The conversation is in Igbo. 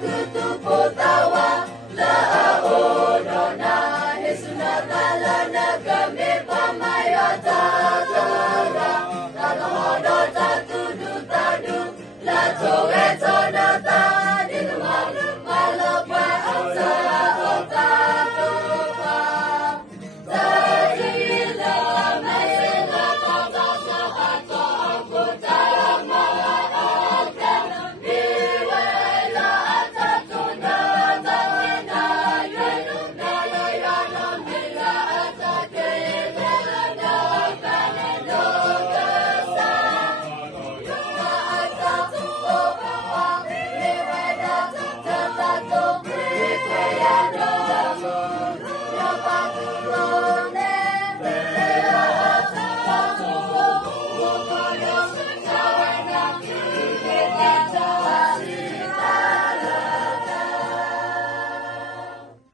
tutupo tawa la aonona Hesuna tala na kami pamayata tala tala hodo tatu du tadu la toet